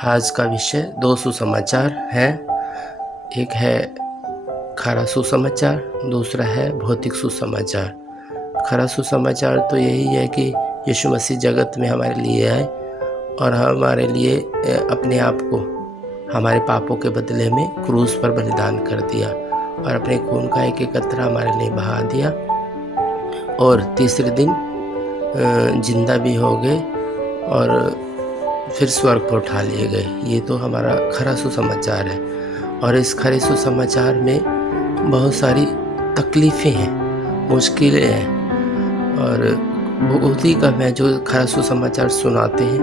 आज का विषय दो सुसमाचार हैं। एक है खरा सुसमाचार, दूसरा है भौतिक सुसमाचार। खरा सुसमाचार तो यही है कि यीशु मसीह जगत में हमारे लिए आए और हमारे लिए अपने आप को हमारे पापों के बदले में क्रूस पर बलिदान कर दिया और अपने खून का एक एक कतरा हमारे लिए बहा दिया और तीसरे दिन जिंदा भी हो गए और फिर स्वर्ग पर उठा लिए गए। ये तो हमारा खरा सुसमाचार है। और इस खरे सुसमाचार में बहुत सारी तकलीफ़ें हैं, मुश्किलें हैं और बहुत ही कम है जो खरा सुसमाचार सुनाते हैं।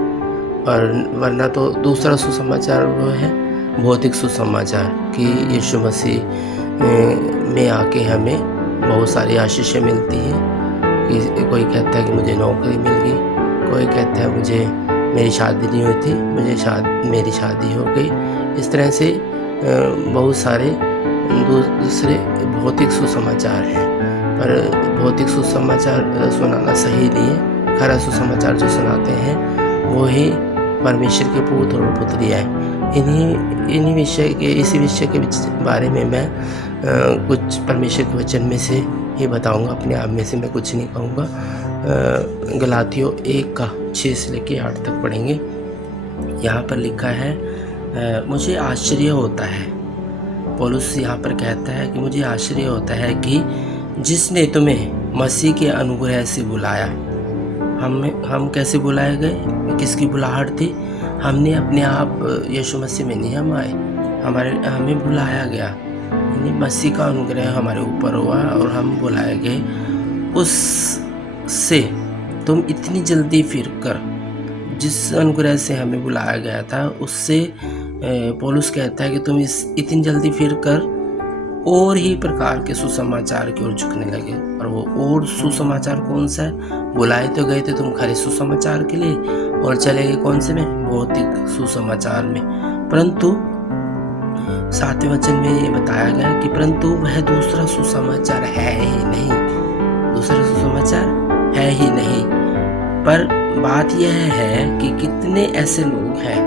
और वरना तो दूसरा सुसमाचार वो है भौतिक सुसमाचार कि यीशु मसीह में आके हमें बहुत सारी आशीषें मिलती हैं। कि कोई कहता है कि मुझे नौकरी मिल गई, कोई कहता है मुझे मेरी शादी नहीं हुई थी, मेरी शादी हो गई। इस तरह से बहुत सारे दूसरे भौतिक सुसमाचार हैं, पर भौतिक सुसमाचार सुनाना सही नहीं है। खरा सुसमाचार जो सुनाते हैं वो ही परमेश्वर के पुत्र और पुत्रियाँ हैं। इसी विषय के बारे में मैं कुछ परमेश्वर के वचन में से ही बताऊंगा, अपने आप में से मैं कुछ नहीं कहूँगा। गलातियों 1:6 से लेकर 8 तक पढ़ेंगे। यहाँ पर लिखा है, मुझे आश्चर्य होता है, पौलुस यहाँ पर कहता है कि मुझे आश्चर्य होता है कि जिसने तुम्हें मसीह के अनुग्रह से बुलाया। हम कैसे बुलाए गए, किसकी बुलाहट थी? हमने अपने आप यीशु मसीह में नहीं हम आए, हमें बुलाया गया। मसीह का अनुग्रह हमारे ऊपर हुआ और हम बुलाए गए। उससे तुम इतनी जल्दी फिर कर, जिस अनुग्रह से हमें बुलाया गया था उससे पौलुस कहता है कि तुम इतनी जल्दी फिर कर और ही प्रकार के सुसमाचार की ओर झुकने लगे। और वो और सुसमाचार कौन सा है? बुलाए तो गए थे तुम खरे सुसमाचार के लिए और चले गए कौन से में? भौतिक सुसमाचार में। परंतु 7वें वचन में ये बताया गया कि परंतु वह दूसरा सुसमाचार है ही नहीं, दूसरा सुसमाचार है ही नहीं। पर बात यह है कि कितने ऐसे लोग हैं,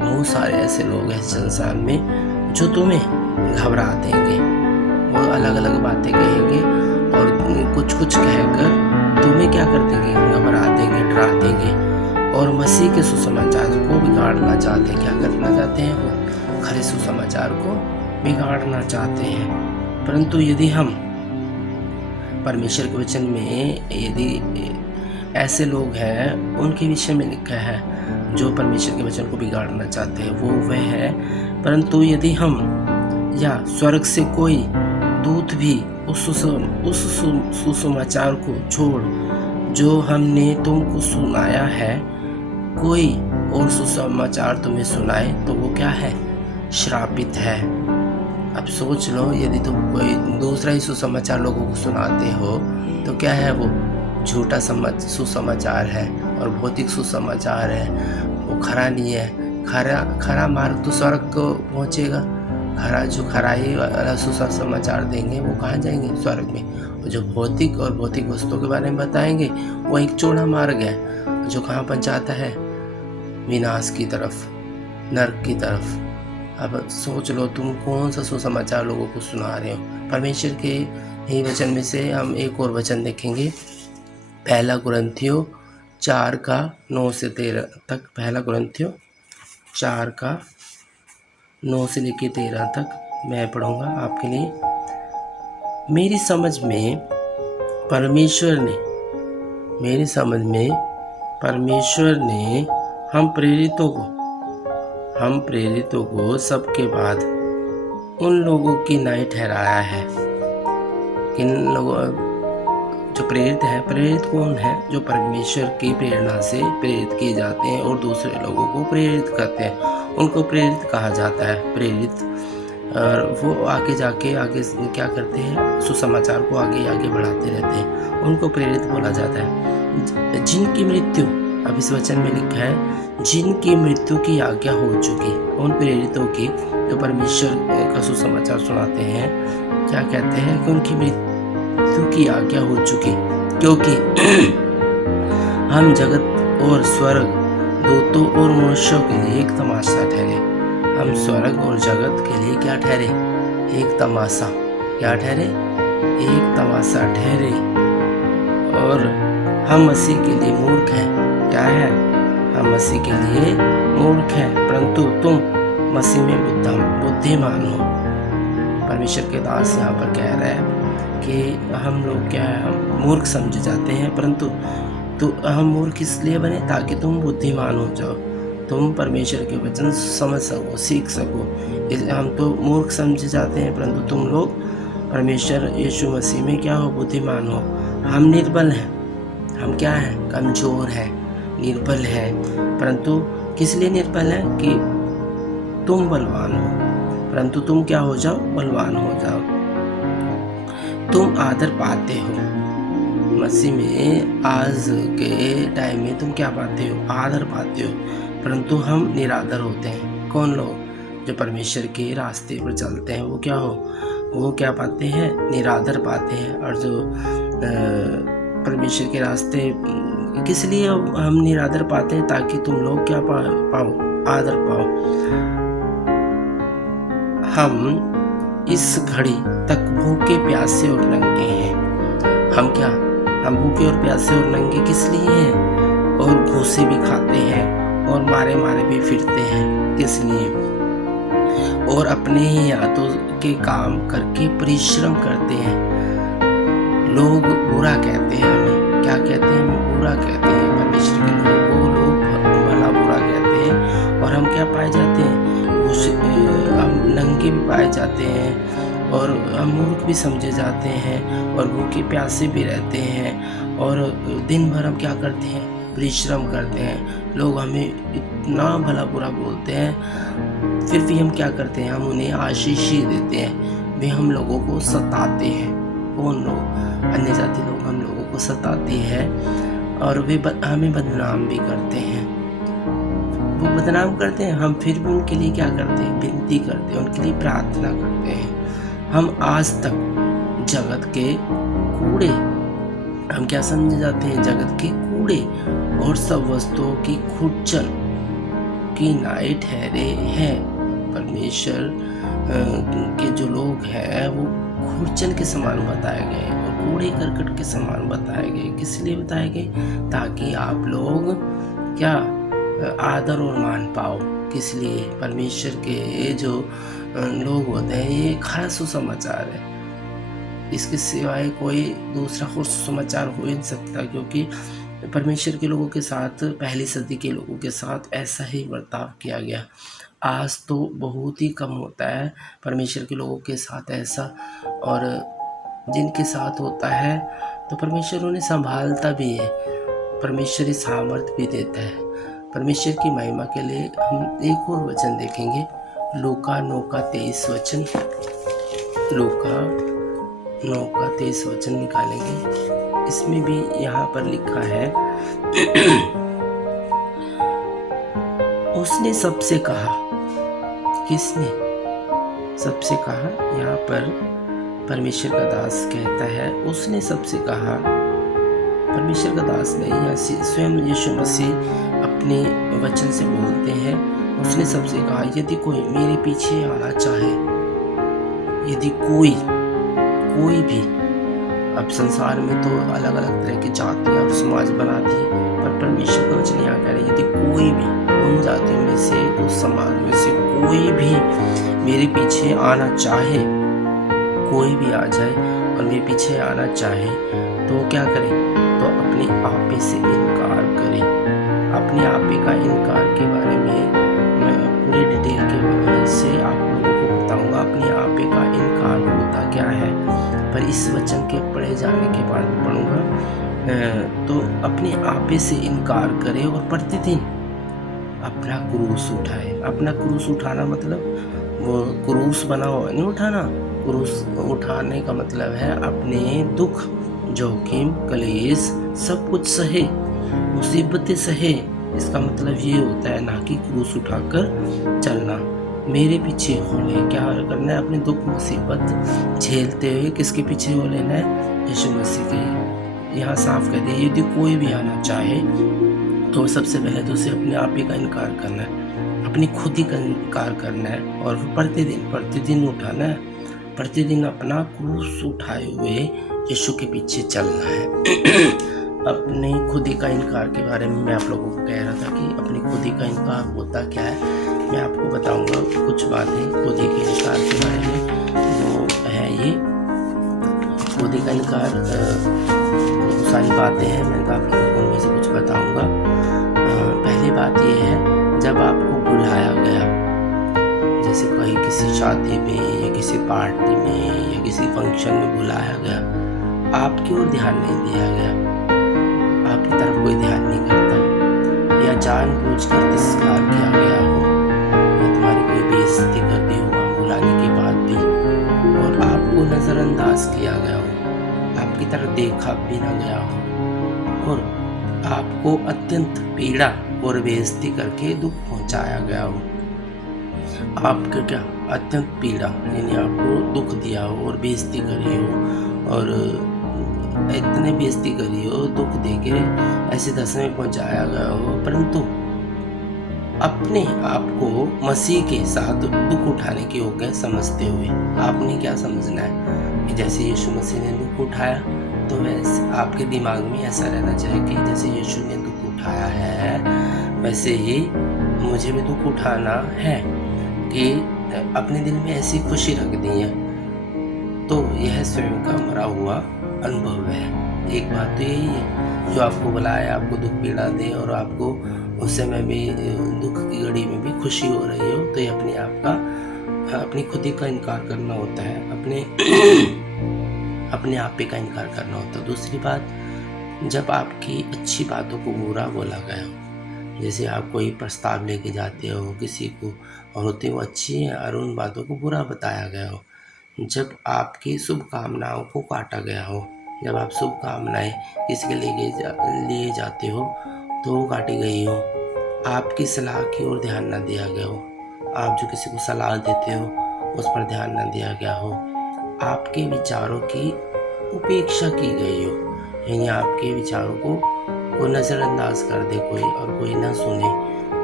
बहुत सारे ऐसे लोग हैं संसार में जो तुम्हें घबरा देंगे। वो अलग अलग बातें कहेंगे और कुछ कहकर तुम्हें क्या कर देंगे? घबरा देंगे, डरा देंगे और मसीह के सुसमाचार को बिगाड़ना चाहते हैं। क्या करना चाहते हैं? वो खरे सुसमाचार को बिगाड़ना चाहते हैं। परंतु यदि हम परमेश्वर के वचन में यदि ऐसे लोग हैं, उनके विषय में लिखा है जो परमेश्वर के वचन को बिगाड़ना चाहते हैं, वो वह है, परंतु यदि हम या स्वर्ग से कोई दूत भी उस सुसमाचार को छोड़ जो हमने तुमको सुनाया है, कोई और सुसमाचार तुम्हें सुनाए तो वो क्या है? श्रापित है। अब सोच लो, यदि तुम कोई दूसरा ही सुसमाचार लोगों को सुनाते हो तो क्या है? वो झूठा सुसमाचार है और भौतिक सुसमाचार है, वो खरा नहीं है। खरा मार्ग तो स्वर्ग को पहुँचेगा। खराई वाला सुसमाचार देंगे वो कहाँ जाएंगे? स्वर्ग में। और जो भौतिक और भौतिक वस्तुओं के बारे में बताएंगे वो एक चौड़ा मार्ग है जो कहाँ पहुँचाता है? विनाश की तरफ, नरक की तरफ। अब सोच लो तुम कौन सा सुसमाचार लोगों को सुना रहे हो। परमेश्वर के ही वचन में से हम एक और वचन देखेंगे, 1 कुरिन्थियों 4:9 से 13 तक। 1 कुरिन्थियों 4:9 से लेकर 13 तक मैं पढ़ूंगा आपके लिए। मेरी समझ में परमेश्वर ने हम प्रेरितों को सबके बाद उन लोगों की नाई ठहराया है। किन लोगों? जो प्रेरित है। प्रेरित कौन है? जो परमेश्वर की प्रेरणा से प्रेरित किए जाते हैं और दूसरे लोगों को प्रेरित करते हैं, उनको प्रेरित कहा जाता है। प्रेरित और वो आगे क्या करते हैं? सुसमाचार को आगे बढ़ाते रहते हैं, उनको प्रेरित बोला जाता है। जिनकी मृत्यु, अब इस वचन में लिखा है, जिनकी मृत्यु की आज्ञा हो चुकी। उन प्रेरितों की जो परमेश्वर का सुसमाचार सुनाते हैं, क्या कहते हैं? कि उनकी मृत्यु की आज्ञा हो चुकी, क्योंकि हम जगत और स्वर्ग दूतों और मनुष्यों के लिए एक तमाशा ठहरे। हम स्वर्ग और जगत के लिए क्या ठहरे? एक तमाशा। क्या ठहरे? एक तमाशा ठहरे। और हम मसीह के लिए मूर्ख हैं। क्या है? हम मसीह के लिए मूर्ख हैं, परंतु तुम मसीह में बुद्धिमान हो। परमेश्वर के दास यहाँ पर कह रहा है कि हम लोग क्या है, हम मूर्ख समझे जाते हैं, परंतु तो हम मूर्ख इसलिए बने ताकि तुम बुद्धिमान हो जाओ, तुम परमेश्वर के वचन समझ सको, सीख सको। हम तो मूर्ख समझे जाते हैं, परंतु तुम लोग परमेश्वर यीशु मसीह में क्या हो? बुद्धिमान हो। हम निर्बल हैं, हम क्या हैं? कमज़ोर हैं, निर्बल हैं, परंतु किस लिए निर्बल हैं? कि तुम बलवान हो, परंतु तुम क्या हो जाओ? बलवान हो जाओ। तुम आदर पाते हो मसीह में। आज के टाइम में तुम क्या पाते हो? आदर पाते हो, परंतु हम निरादर होते हैं। कौन लोग? जो परमेश्वर के रास्ते पर चलते हैं वो क्या हो? वो क्या पाते हैं? निरादर पाते हैं। और जो परमेश्वर के रास्ते किस लिए हम निरादर पाते हैं? ताकि तुम लोग क्या पाओ? आदर पाओ। हम इस घड़ी तक भूखे प्यासे और नंगे हैं। हम क्या? हम भूखे और प्यासे और नंगे किस लिए हैं? और घूसे भी खाते हैं और मारे मारे भी फिरते हैं। किस लिए? और अपने ही हाथों के काम करके परिश्रम करते हैं। लोग बुरा कहते हैं हमें। क्या कहते हैं? हमें बुरा कहते हैं। परमेश्वर के लोगों को लोग भला बुरा कहते हैं। और हम क्या पाए जाते हैं? हम नंगे भी पाए जाते हैं, और हम मूर्ख भी समझे जाते हैं, और भूखे प्यासे भी रहते हैं। और दिन भर हम क्या करते हैं? परिश्रम करते हैं। लोग हमें इतना भला बुरा बोलते हैं, फिर भी हम क्या करते हैं? हम उन्हें आशीष ही देते हैं। वे हम लोगों को सताते हैं। कौन लोग? अन्य जाति लोग हम लोगों को सताते हैं, और वे हमें बदनाम भी करते हैं। वो बदनाम करते हैं, हम फिर भी उनके लिए क्या करते हैं? विनती करते हैं, उनके लिए प्रार्थना करते हैं। हम आज तक जगत के कूड़े, हम क्या समझे जाते हैं? जगत के कूड़े और सब वस्तुओं की खुरचन की नाई ठहरे हैं। परमेश्वर के जो लोग हैं वो खुरचन के समान बताए गए और कूड़े करकट के समान बताए गए। किस लिए बताए गए? ताकि आप लोग क्या आदर और मान पाओ। किस लिए? परमेश्वर के जो लोग होते हैं, ये खास सुसमाचार है। इसके सिवाय कोई दूसरा कुछ समाचार हो ही नहीं सकता, क्योंकि परमेश्वर के लोगों के साथ, पहली सदी के लोगों के साथ ऐसा ही बर्ताव किया गया। आज तो बहुत ही कम होता है परमेश्वर के लोगों के साथ ऐसा, और जिनके साथ होता है तो परमेश्वर उन्हें संभालता भी है, परमेश्वर सामर्थ भी देता है। परमेश्वर की महिमा के लिए हम एक और वचन देखेंगे, लूका 9:23 वचन। लूका 9:23 वचन निकालेंगे। इसमें भी यहाँ पर लिखा है उसने सबसे कहा। किसने सबसे कहा? यहाँ पर परमेश्वर का दास कहता है उसने सबसे कहा। परमेश्वर का दास नहीं, यहाँ स्वयं यीशु मसीह अपने वचन से बोलते हैं। उसने सबसे कहा, यदि कोई मेरे पीछे आना चाहे, यदि कोई भी, अब संसार में तो अलग अलग तरह की जातियां और समाज बना दी, पर परमेश्वर का वचन यहाँ कह रहे, यदि कोई भी उन जातियों में से, उस समाज में से कोई भी मेरे पीछे आना चाहे, कोई भी आ जाए और मेरे पीछे आना चाहे, तो क्या करे? तो अपने आपे से इनकार करे। अपने आपे का इनकार के बारे में मैं पूरे डिटेल के से आप लोगों को बताऊंगा। अपने आपे का इनकार होता क्या है, पर इस वचन के पढ़े जाने के बाद पढ़ूंगा। तो अपने आपे से इनकार करे और प्रतिदिन अपना क्रूस उठाए। अपना क्रूस उठाना मतलब वो क्रूस बना हुआ नहीं उठाना। क्रूस उठाने का मतलब है अपने दुख, जोखिम, कलेश सब कुछ सहे, मुसीबतें सहे। इसका मतलब ये होता है, ना कि क्रूस उठाकर चलना। मेरे पीछे हो ले, क्या करना है? अपने दुख मुसीबत झेलते हुए किसके पीछे हो लेना है? यीशु मसीह के। यहाँ साफ कह दिया, यदि कोई भी आना चाहे तो सबसे पहले तो उसे अपने आप ही का इनकार करना है, अपनी खुद ही का इनकार करना है और प्रतिदिन उठाना है, प्रतिदिन अपना क्रूस उठाए हुए यीशु के पीछे चलना है। अपने खुद ही का इनकार के बारे में मैं आप लोगों को कह रहा था कि अपनी खुद ही का इनकार होता क्या है, मैं आपको बताऊंगा कुछ बातें खुद ही के इनकार के बारे में। वो है ये खुद ही का इनकार, सारी बातें हैं, मैं तो आप लोगों को उनमें से कुछ बताऊंगा। पहली बात ये है, जब आपको बुलाया गया, जैसे कहीं किसी शादी में या किसी पार्टी में या किसी फंक्शन में बुलाया गया, आपकी ओर ध्यान नहीं दिया गया, आपकी तरफ कोई ध्यान नहीं करता, या जानबूझकर तिरस्कार किया गया हो, या तुम्हारी कोई बेइज्जती कर दी हो वहाँ बुलाने के बाद भी, और आपको नज़रअंदाज किया गया हो, आपकी तरफ देखा भी ना गया हो, और आपको अत्यंत पीड़ा और बेइज्जती करके दुख पहुंचाया गया हो, आपको क्या अत्यंत पीड़ा यानी आपको दुख दिया हो और बेइज्जती करी हो, और इतने बेइज्जती करी हो, दुख देके ऐसे दशा में पहुंचाया गया हो, परंतु अपने आप को मसीह के साथ दुख उठाने के योग्य समझते हुए आपने क्या समझना है कि जैसे यीशु मसीह ने दुख उठाया, तो वैसे आपके दिमाग में ऐसा रहना चाहिए कि जैसे यीशु ने दुख उठाया है वैसे ही मुझे भी दुख उठाना है, कि अपने दिल में ऐसी खुशी रख दी है। तो यह स्वयं का मरा हुआ अनुभव है। एक बात तो यही है, जो आपको बुलाया, आपको दुख पीड़ा दे और आपको उस समय भी दुख की घड़ी में भी खुशी हो रही हो, तो ये अपने आप का अपनी खुद ही का इनकार करना होता है, अपने आप ही का इनकार करना होता है। दूसरी बात, जब आपकी अच्छी बातों को बुरा बोला गया हो, जैसे आप कोई प्रस्ताव लेके जाते हो किसी को और होती वो अच्छी है और उन बातों को बुरा बताया गया हो, जब आपकी शुभकामनाओं को काटा गया हो, जब आप शुभकामनाएं किसी के लिए जाते हो तो वो काटी गई हो, आपकी सलाह की ओर ध्यान न दिया गया हो, आप जो किसी को सलाह देते हो उस पर ध्यान न दिया गया हो, आपके विचारों की उपेक्षा की गई हो, यानी आपके विचारों को नज़रअंदाज कर दे कोई और कोई ना सुने,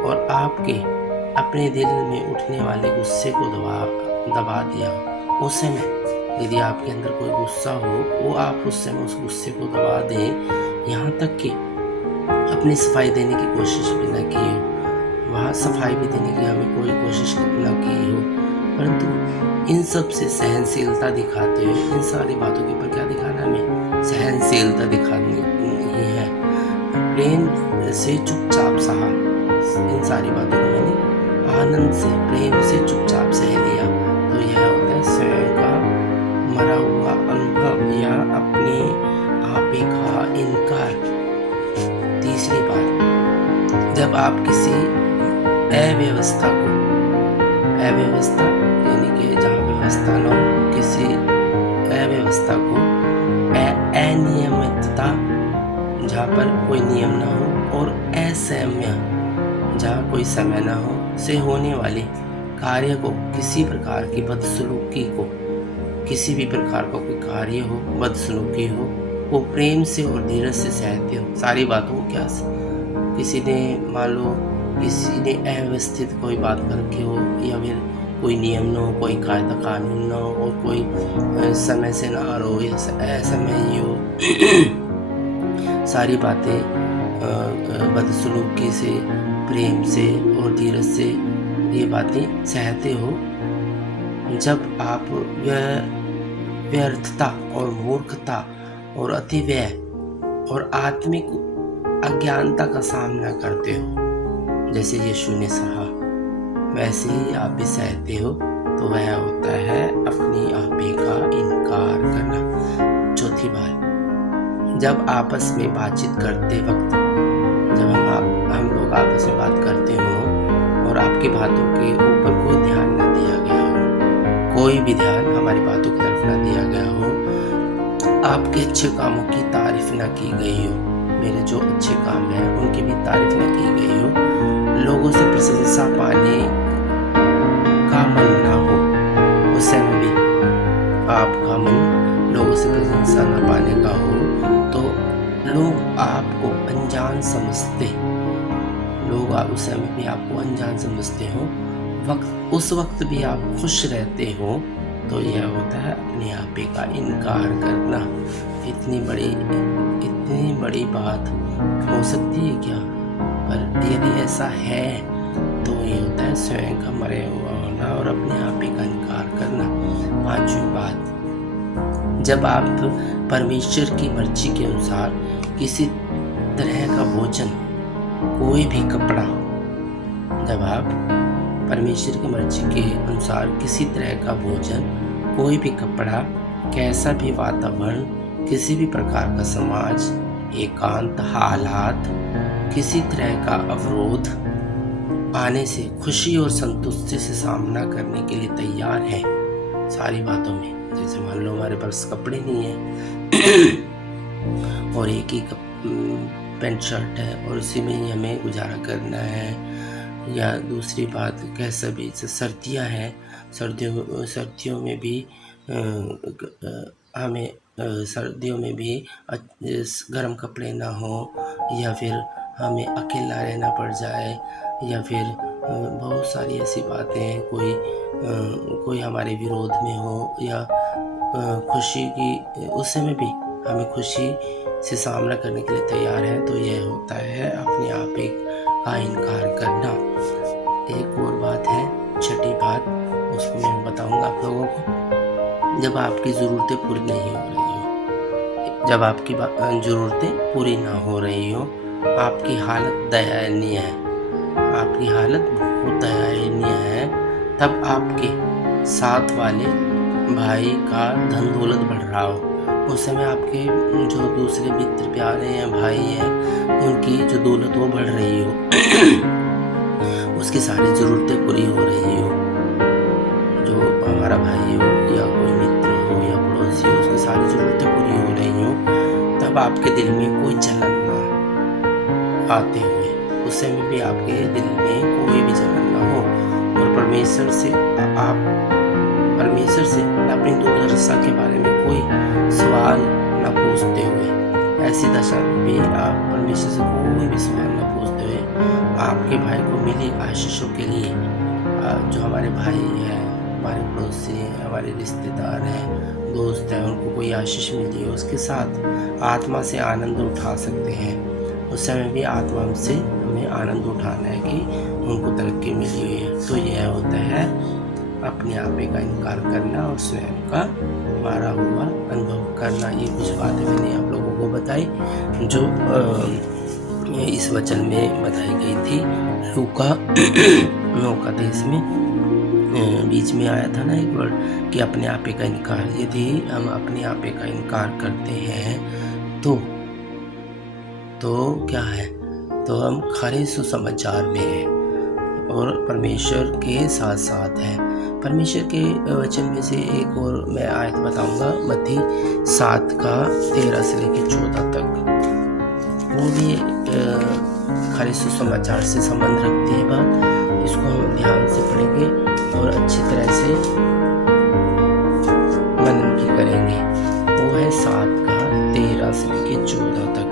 और आपके अपने दिल में उठने वाले गुस्से को दबा दिया। उस समय यदि आपके अंदर कोई गुस्सा हो, वो आप उस समय उस गुस्से को दबा दें, यहाँ तक कि अपनी सफाई देने की कोशिश भी न की हो, वहाँ सफाई भी देने की हमें कोई कोशिश न की हो, परंतु इन सब से सहनशीलता दिखाते हुए, इन सारी बातों के ऊपर क्या दिखाना हमें? सहनशीलता दिखानी ही है। प्रेम से चुपचाप सहा, इन सारी बातों को मैंने आनंद से प्रेम से चुपचाप सह लिया, तो यह होता है स्वयं का मरा हुआ अनुभव या अपने आप ही का इनकार। तीसरी बात, जब आप किसी अव्यवस्था यानी कि जहाँ व्यवस्था न हो, किसी अव्यवस्था को, अनियमितता जहाँ पर कोई नियम ना हो, और असमय जहाँ कोई समय ना हो से होने वाले कार्य को, किसी प्रकार की बदसलूकी को, किसी भी प्रकार का कोई कार्य हो, बदसलूकी हो, वो प्रेम से और धीरज से सहते हो। सारी बातों को क्या, किसी ने मान लो किसी ने अव्यवस्थित कोई बात कर रखी हो, या फिर कोई नियम न हो, कोई कायदा कानून न हो, और कोई समय से ना आ रहा हो या असमय ही हो, सारी बातें बदसलूकी से, प्रेम से और धीरज से ये बातें सहते हो। जब आप व्यर्थता और मूर्खता और अतिव्यय और आत्मिक अज्ञानता का सामना करते हो, जैसे यीशु ने सहा वैसे ही आप भी सहते हो, तो वह होता है अपनी आप ही का इनकार करना। चौथी बात, जब आपस में बातचीत करते वक्त, जब हम लोग आपस में बात करते हो और आपकी बातों के ऊपर कोई ध्यान न दिया गया हो, कोई भी ध्यान हमारी बातों की तरफ न दिया गया हो, आपके अच्छे कामों की तारीफ न की गई हो, मेरे जो अच्छे काम हैं उनकी भी तारीफ न की गई हो, लोगों से प्रशंसा पाने का मन ना हो, उस समय भी आपका मन लोगों से प्रशंसा न पाने का हो, तो लोग आपको अनजान समझते लोग उस समय भी आपको अनजान समझते हो, उस वक्त भी आप खुश रहते हो, तो यह होता है अपने आप ही का इनकार करना। इतनी बड़ी बात हो सकती है क्या? पर यदि ऐसा है तो ये होता है स्वयं का मरे हुआ होना और अपने आप ही का इनकार करना। पांचवी बात, जब आप परमेश्वर की मर्जी के अनुसार किसी तरह का भोजन, कोई भी कपड़ा, जब आप परमेश्वर की मर्जी के अनुसार किसी तरह का भोजन, कोई भी कपड़ा, कैसा भी वातावरण, किसी भी प्रकार का समाज, एकांत, हालात, किसी तरह का अवरोध आने से खुशी और संतुष्टि से सामना करने के लिए तैयार है सारी बातों में। जैसे मान लो हमारे पास कपड़े नहीं है और एक ही पैंट शर्ट है और उसी में ही हमें गुजारा करना है। या दूसरी बात, कैसा भी सर्दियाँ हैं, सर्दियों में भी हमें सर्दियों में भी गर्म कपड़े ना हो, या फिर हमें अकेला रहना पड़ जाए, या फिर बहुत सारी ऐसी बातें हैं, कोई हमारे विरोध में हो, या खुशी की उस समय भी हमें खुशी से सामना करने के लिए तैयार है, तो यह होता है अपने आप ही का इनकार करना। एक और बात है, छठी बात, उसको मैं बताऊंगा आप लोगों को। जब आपकी ज़रूरतें पूरी नहीं हो रही हो, जब आपकी ज़रूरतें पूरी ना हो रही हो, आपकी हालत दयनीय है, आपकी हालत बहुत दयनीय है, तब आपके साथ वाले भाई का धन दौलत बढ़ रहा हो, उस समय आपके जो दूसरे मित्र प्यारे हैं, भाई हैं, उनकी जो दौलत वो बढ़ रही हो, उसकी सारी ज़रूरतें पूरी हो रही हो, जो हमारा भाई हो या कोई मित्र हो या पड़ोसी हो, उसकी सारी ज़रूरतें पूरी हो रही हो, तब आपके दिल में कोई जलन ना आते हुए, उस समय भी आपके दिल में कोई भी जलन ना हो, और परमेश्वर से अपनी दुर्दशा के बारे में कोई सवाल न पूछते हुए, ऐसी दशा में भी आप परमेश्वर से कोई भी सवाल न पूछते हुए, आपके भाई को मिली आशीषों के लिए, जो हमारे भाई हैं, हमारे पड़ोसी हैं, हमारे रिश्तेदार हैं, दोस्त हैं, उनको कोई आशीष मिली है, उसके साथ आत्मा से आनंद उठा सकते हैं। उस समय भी आत्मा से हमें आनंद उठाना है कि उनको तरक्की मिली हुई है। तो यह होता है अपने आप का इनकार करना और स्वयं का मारा हुआ अनुभव करना। ये कुछ बातें मैंने आप लोगों को बताई जो इस वचन में बताई गई थी। लूका देश में बीच में आया था ना एक वर्ड कि अपने आप का इनकार। यदि हम अपने आप का इनकार करते हैं तो क्या है, तो हम खरे सुसमाचार में हैं और परमेश्वर के साथ साथ हैं। परमेश्वर के वचन में से एक और मैं आयत बताऊंगा, मत्ती 7:13 से लेकर 14 तक। वो भी खरे सुसमाचार से संबंध रखती है बात। इसको हम ध्यान से पढ़ेंगे और अच्छी तरह से मनन की करेंगे। वो है 7:13 से लेकर 14 तक।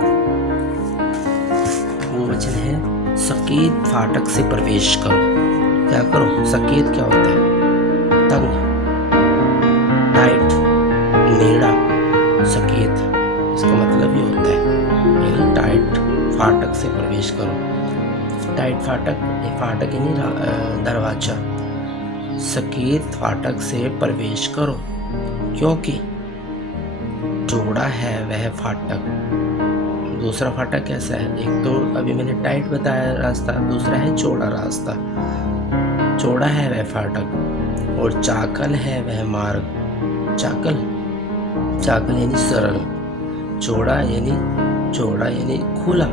वो वचन है, सकेत फाटक से प्रवेश करो। क्या करो? सकेत क्या होता है? तंग, टाइट, नेड़ा, सकेत, इसका मतलब ये होता है यानी टाइट फाटक से प्रवेश करो। टाइट फाटक यानी दरवाजा। सकेत फाटक से प्रवेश करो क्योंकि चौड़ा है वह फाटक। दूसरा फाटक कैसा है? एक तो अभी मैंने टाइट बताया रास्ता, दूसरा है चौड़ा रास्ता। चौड़ा है वह फाटक और चाकल है वह मार्ग। चाकल यानी सरल, चौड़ा यानी खुला,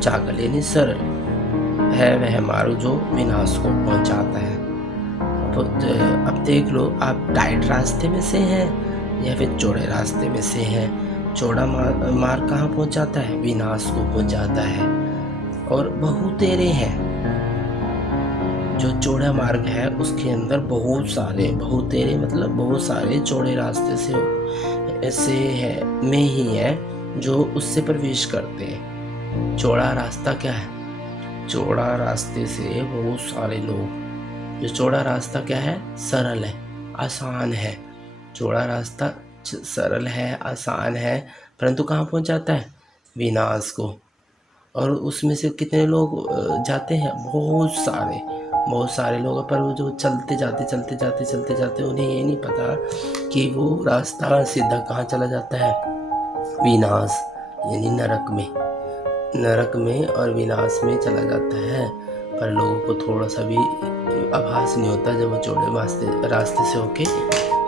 चाकल यानी सरल है वह मार्ग जो विनाश को पहुंचाता है। अब देख लो, आप टाइट रास्ते में से हैं या फिर चौड़े रास्ते में से हैं। चौड़ा मार्ग कहाँ पहुंचाता है? विनाश को पहुंचाता है। और बहुतेरे हैं, जो चौड़ा मार्ग है उसके अंदर बहुत सारे चौड़े रास्ते में ही है जो उससे प्रवेश करते हैं। चौड़ा रास्ता क्या है? चौड़ा रास्ते से बहुत सारे लोग, जो चौड़ा रास्ता क्या है, सरल है, आसान है। चौड़ा रास्ता सरल है, आसान है, परंतु कहाँ पहुँच जाता है, विनाश को। और उसमें से कितने लोग जाते हैं, बहुत सारे लोग, पर वो जो चलते जाते उन्हें ये नहीं पता कि वो रास्ता सीधा कहाँ चला जाता है, विनाश, यानी नरक में और विनाश में चला जाता है। पर लोगों को थोड़ा सा भी आभास नहीं होता जब वो चौड़े रास्ते से होके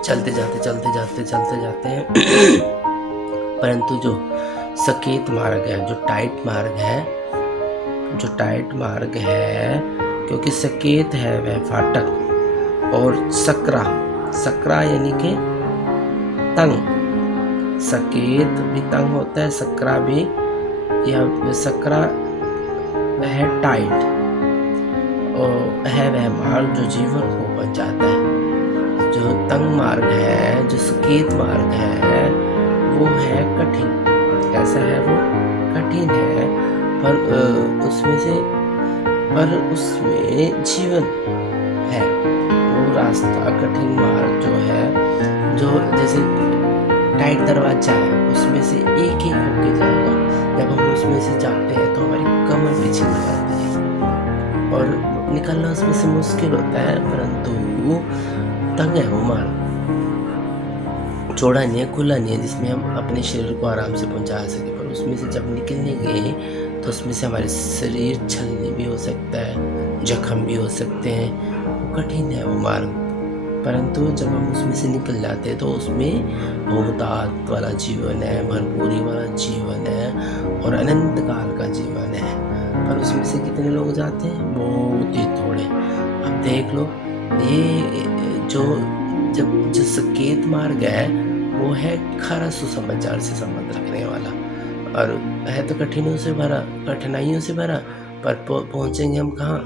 चलते जाते हैं। परंतु जो सकेत मार्ग है, जो टाइट मार्ग है, क्योंकि सकेत है वह फाटक, और सकरा यानी कि तंग, सकेत भी तंग होता है, सकरा भी, या सकरा है टाइट, और है वह मार्ग जो जीवन को बचाता है। जो तंग मार्ग है, जो सकेत मार्ग है, वो है कठिन। कैसा है वो, कठिन है, पर उसमें जीवन है। वो रास्ता, कठिन मार्ग जो है, जो जैसे टाइट दरवाजा है, उसमें से एक ही होके जाएगा। जब हम उसमें से जाते हैं तो हमारी कमर पीछे हो जाती है और निकलना उसमें से मुश्किल होता है, परंतु वो तंग है वो मार्ग, चौड़ा नहीं है, खुला नहीं है, जिसमें हम अपने शरीर को आराम से पहुंचा सके। पर उसमें से जब निकलने गए तो उसमें से हमारे शरीर छलनी भी हो सकता है, जख्म भी हो सकते हैं। वो कठिन है वो मार्ग, परंतु जब हम उसमें से निकल जाते हैं तो उसमें बहुतायत वाला जीवन है, भरपूरी वाला जीवन है और अनंत काल का जीवन है। पर उसमें से कितने लोग जाते हैं, बहुत ही थोड़े। अब देख लो, ये जो सकेत मार्ग है वो है खरा सुसमाचार से संबंध रखने वाला, और है तो कठिनाइयों से भरा, पर पहुंचेंगे हम कहाँ,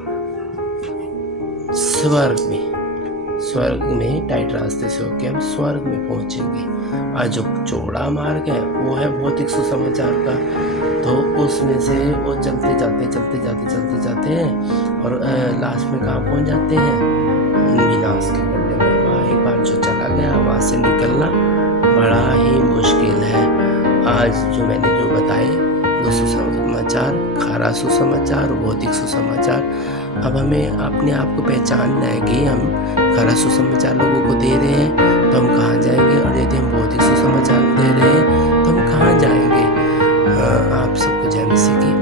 स्वर्ग में टाइट रास्ते से होके हम स्वर्ग में पहुंचेंगे। और जो चौड़ा मार्ग है वो है भौतिक सुसमाचार का, तो उसमें से वो चलते जाते हैं और लास्ट में कहाँ पहुंच जाते हैं, विनाश के गड्ढे में। वहाँ एक बार जो चला गया, वहाँ से निकलना बड़ा ही मुश्किल है। आज जो मैंने जो बताए, दो सुसमाचार, खरा सुसमाचार, भौतिक सुसमाचार, अब हमें अपने आप को पहचानना है कि हम खरा सुसमाचार लोगों को दे रहे हैं तो हम कहाँ जाएंगे, और यदि हम भौतिक सुसमाचार दे रहे हैं तो हम कहाँ जाएंगे। आप सबको जय मसीह की